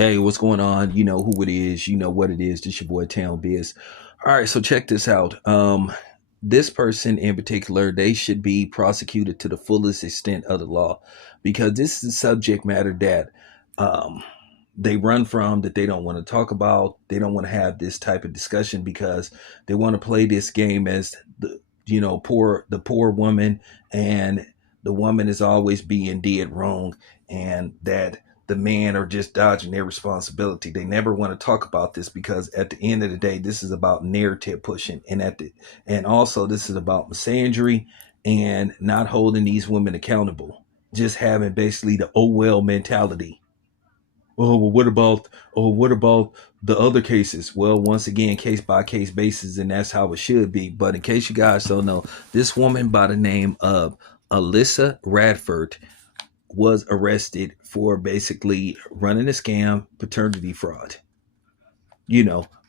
Hey, what's going on? You know who it is. You know what it is. This your boy Town Biz. All right, so check this out. This person in particular, they should be prosecuted to the fullest extent of the law, because this is a subject matter that um, they run from, that they don't want to talk about. They don't want to have this type of discussion because they want to play this game as the poor woman, and the woman is always being dead wrong, and that the men are just dodging their responsibility. They never want to talk about this because at the end of the day, this is about narrative pushing, and also this is about misandry and not holding these women accountable. Just having basically the oh well mentality. Oh, well, what about the other cases? Well, once again, case by case basis, and that's how it should be. But in case you guys don't know, this woman by the name of Alyssa Radford was arrested for basically running a scam, paternity fraud.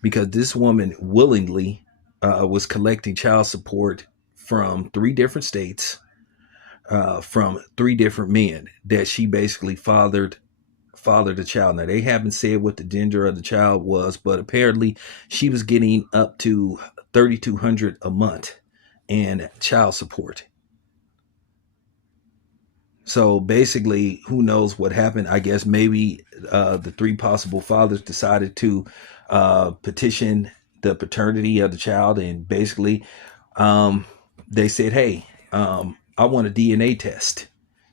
Because this woman willingly was collecting child support from three different states, from three different men that she basically fathered the child. Now they haven't said what the gender of the child was, but apparently she was getting up to 3,200 a month in child support. So basically, who knows what happened? I guess maybe the three possible fathers decided to petition the paternity of the child, and basically they said, "Hey, I want a DNA test."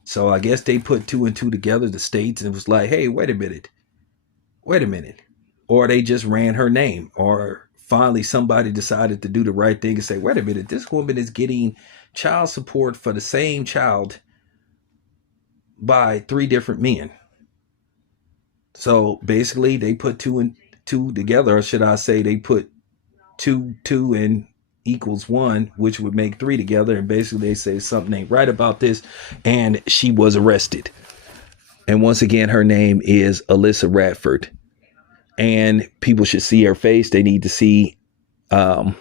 So I guess they put two and two together, the states, and it was like, "Hey, wait a minute," or they just ran her name, or finally somebody decided to do the right thing and say, "Wait a minute, this woman is getting child support for the same child by three different men." So basically, they put two and two together, or should I say, they put two and equals one, which would make three together. And basically, they say something ain't right about this, and she was arrested. And once again, her name is Alyssa Ratford, and people should see her face. They need to see um,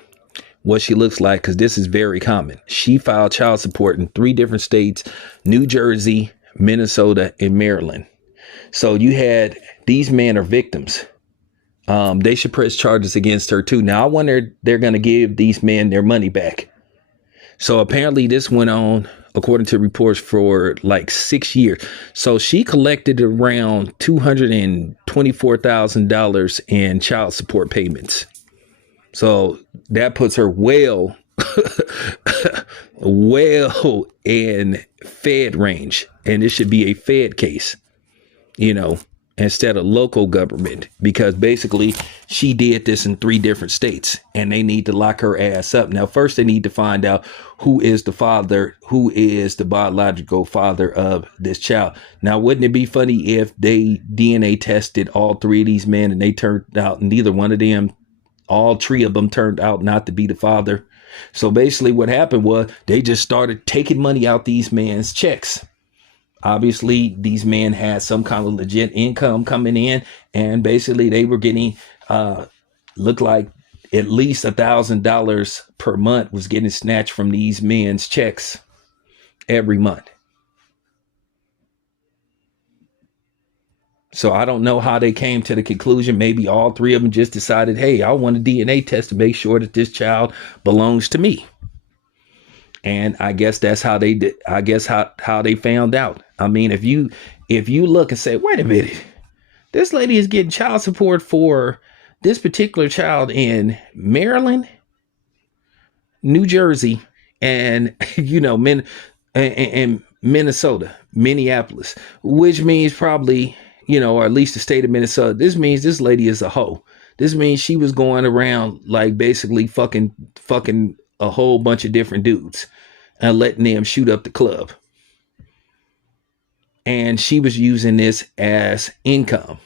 what she looks like, because this is very common. She filed child support in three different states: New Jersey, Minnesota, and Maryland. So you had, these men are victims. They should press charges against her too. Now I wonder, they're going to give these men their money back. So apparently this went on, according to reports, for like 6 years. So she collected around $224,000 in child support payments. So that puts her well, well in Fed range. And it should be a Fed case, you know, instead of local government, because basically she did this in three different states, and they need to lock her ass up. Now, first they need to find out who is the father, who is the biological father of this child. Now, wouldn't it be funny if they DNA tested all three of these men and they turned out neither one of them, all three of them turned out not to be the father? So basically what happened was they just started taking money out these men's checks. Obviously, these men had some kind of legit income coming in, and basically they were getting, looked like at least $1,000 per month was getting snatched from these men's checks every month. So I don't know how they came to the conclusion. Maybe all three of them just decided, hey, I want a DNA test to make sure that this child belongs to me. And I guess that's how they did. I guess how they found out. I mean, if you look and say, wait a minute, this lady is getting child support for this particular child in Maryland, New Jersey, and and Minnesota, Minneapolis, which means probably, or at least the state of Minnesota. This means this lady is a hoe. This means she was going around like basically fucking a whole bunch of different dudes and letting them shoot up the club. And she was using this as income.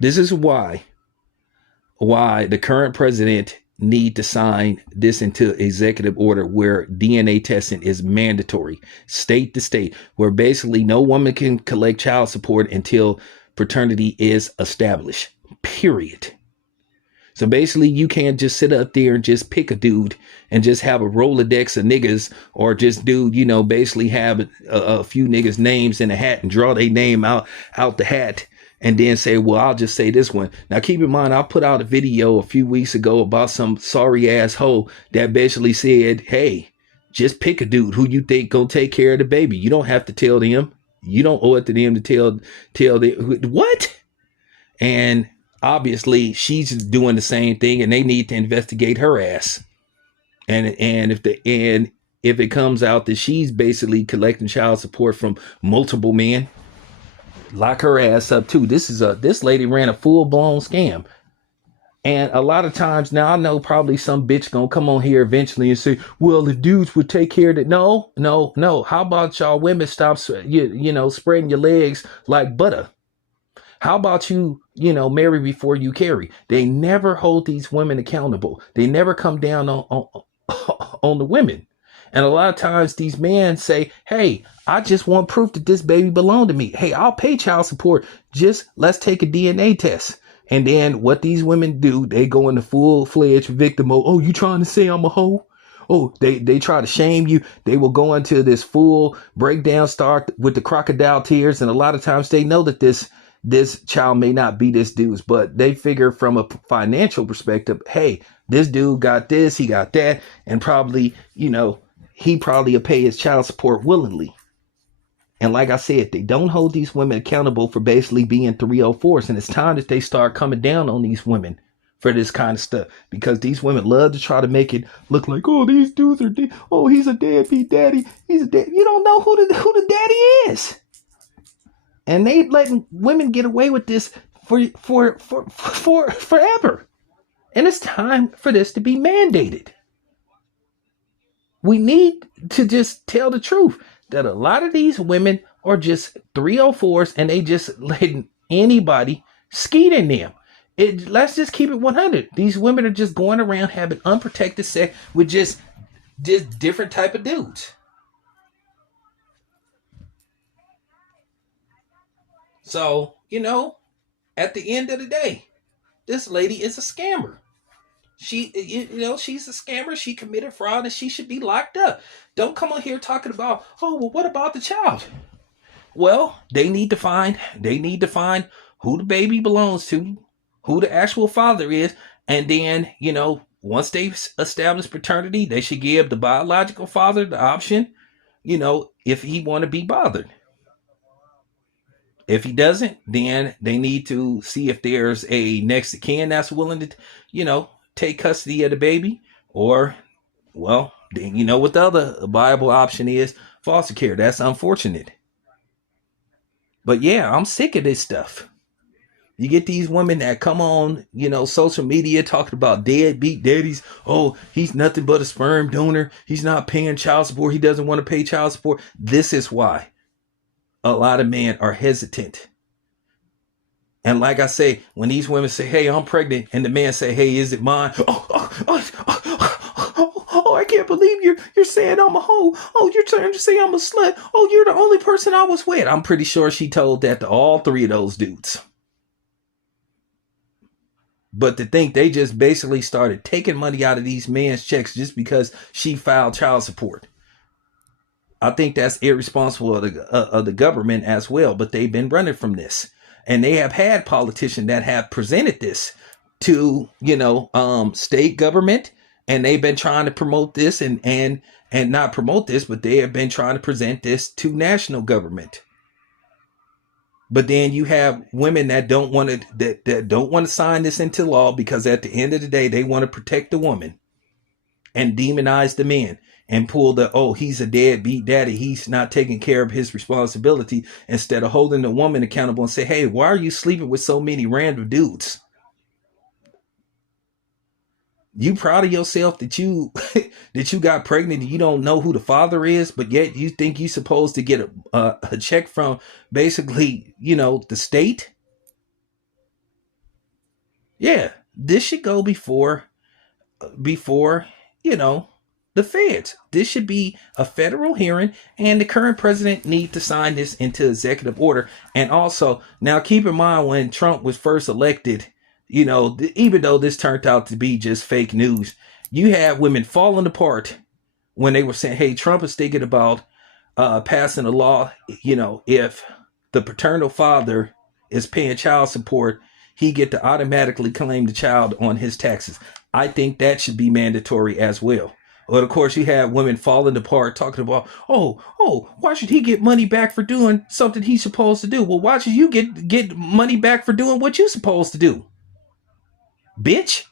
This is why the current president need to sign this into executive order, where DNA testing is mandatory, state to state, where basically no woman can collect child support until paternity is established, period. So basically, you can't just sit up there and just pick a dude and just have a Rolodex of niggas, or just dude, basically have a few niggas' names in a hat and draw their name out the hat, and then say, well, I'll just say this one. Now, keep in mind, I put out a video a few weeks ago about some sorry ass hoe that basically said, hey, just pick a dude who you think gonna take care of the baby. You don't have to tell them. You don't owe it to them to tell them what. And obviously, she's doing the same thing, and they need to investigate her ass. And if it comes out that she's basically collecting child support from multiple men, lock her ass up too. This lady ran a full blown scam. And a lot of times now, I know probably some bitch gonna come on here eventually and say, well, the dudes would take care of it. No. How about y'all women stop spreading your legs like butter? How about you marry before you carry? They never hold these women accountable. They never come down on the women. And a lot of times these men say, hey, I just want proof that this baby belonged to me. Hey, I'll pay child support. Just let's take a DNA test. And then what these women do, they go into full-fledged victim mode. Oh, you trying to say I'm a hoe? Oh, they try to shame you. They will go into this full breakdown, start with the crocodile tears. And a lot of times they know that this child may not be this dude's, but they figure from a financial perspective, hey, this dude got this, he got that, and probably, he probably will pay his child support willingly. And like I said, they don't hold these women accountable for basically being 304s. And it's time that they start coming down on these women for this kind of stuff, because these women love to try to make it look like, oh, these dudes are, he's a deadbeat daddy. He's a dad. You don't know who the daddy is. And they letting women get away with this for forever. And it's time for this to be mandated. We need to just tell the truth that a lot of these women are just 304s, and they just letting anybody skeet in them. Let's just keep it 100. These women are just going around having unprotected sex with just different type of dudes. So, at the end of the day, this lady is a scammer. She's a scammer. She committed fraud, and she should be locked up. Don't come on here talking about, oh, well, what about the child? Well, they need to find who the baby belongs to, who the actual father is, and then, once they establish paternity, they should give the biological father the option, if he want to be bothered. If he doesn't, then they need to see if there's a next of kin that's willing to, take custody of the baby, or, well, then what the other viable option is, foster care. That's unfortunate. But yeah, I'm sick of this stuff. You get these women that come on, social media talking about deadbeat daddies. Oh, he's nothing but a sperm donor. He's not paying child support. He doesn't want to pay child support. This is why a lot of men are hesitant. And like I say, when these women say, hey, I'm pregnant, and the man say, hey, is it mine? Oh, I can't believe you're saying I'm a hoe. Oh, you're trying to say I'm a slut. Oh, you're the only person I was with. I'm pretty sure she told that to all three of those dudes. But to think they just basically started taking money out of these men's checks just because she filed child support. I think that's irresponsible of the government as well. But they've been running from this. And they have had politicians that have presented this to, state government. And they've been trying to promote this and not promote this, but they have been trying to present this to national government. But then you have women that don't want to that don't want to sign this into law, because at the end of the day, they want to protect the woman and demonize the man and pull he's a deadbeat daddy. He's not taking care of his responsibility, instead of holding the woman accountable and say, hey, why are you sleeping with so many random dudes? You proud of yourself that you got pregnant and you don't know who the father is, but yet you think you're supposed to get a check from basically, the state? Yeah, this should go before, the feds. This should be a federal hearing, and the current president need to sign this into executive order. And also, now keep in mind, when Trump was first elected, Even though this turned out to be just fake news, you had women falling apart when they were saying, hey, Trump is thinking about passing a law, if the paternal father is paying child support, he get to automatically claim the child on his taxes. I think that should be mandatory as well. But of course, you have women falling apart talking about, why should he get money back for doing something he's supposed to do? Well, why should you get money back for doing what you're supposed to do, bitch?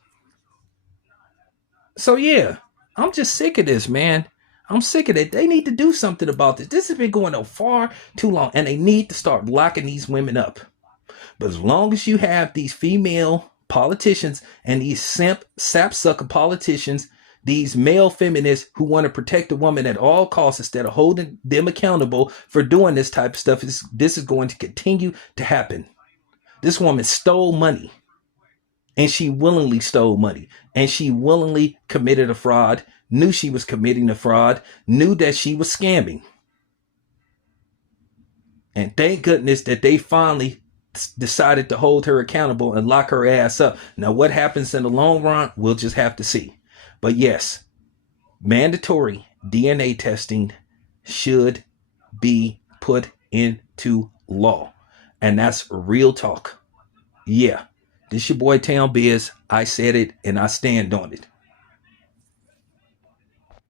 So yeah, I'm just sick of this, man. I'm sick of it. They need to do something about this. This has been going on far too long, and they need to start locking these women up. But as long as you have these female politicians and these sapsucker politicians, these male feminists who want to protect the woman at all costs instead of holding them accountable for doing this type of stuff, this is going to continue to happen. This woman stole money, and she willingly stole money, and she willingly committed a fraud, knew she was committing a fraud, knew that she was scamming. And thank goodness that they finally decided to hold her accountable and lock her ass up. Now, what happens in the long run, we'll just have to see. But yes, mandatory DNA testing should be put into law. And that's real talk. Yeah. This your boy Town Biz. I said it and I stand on it.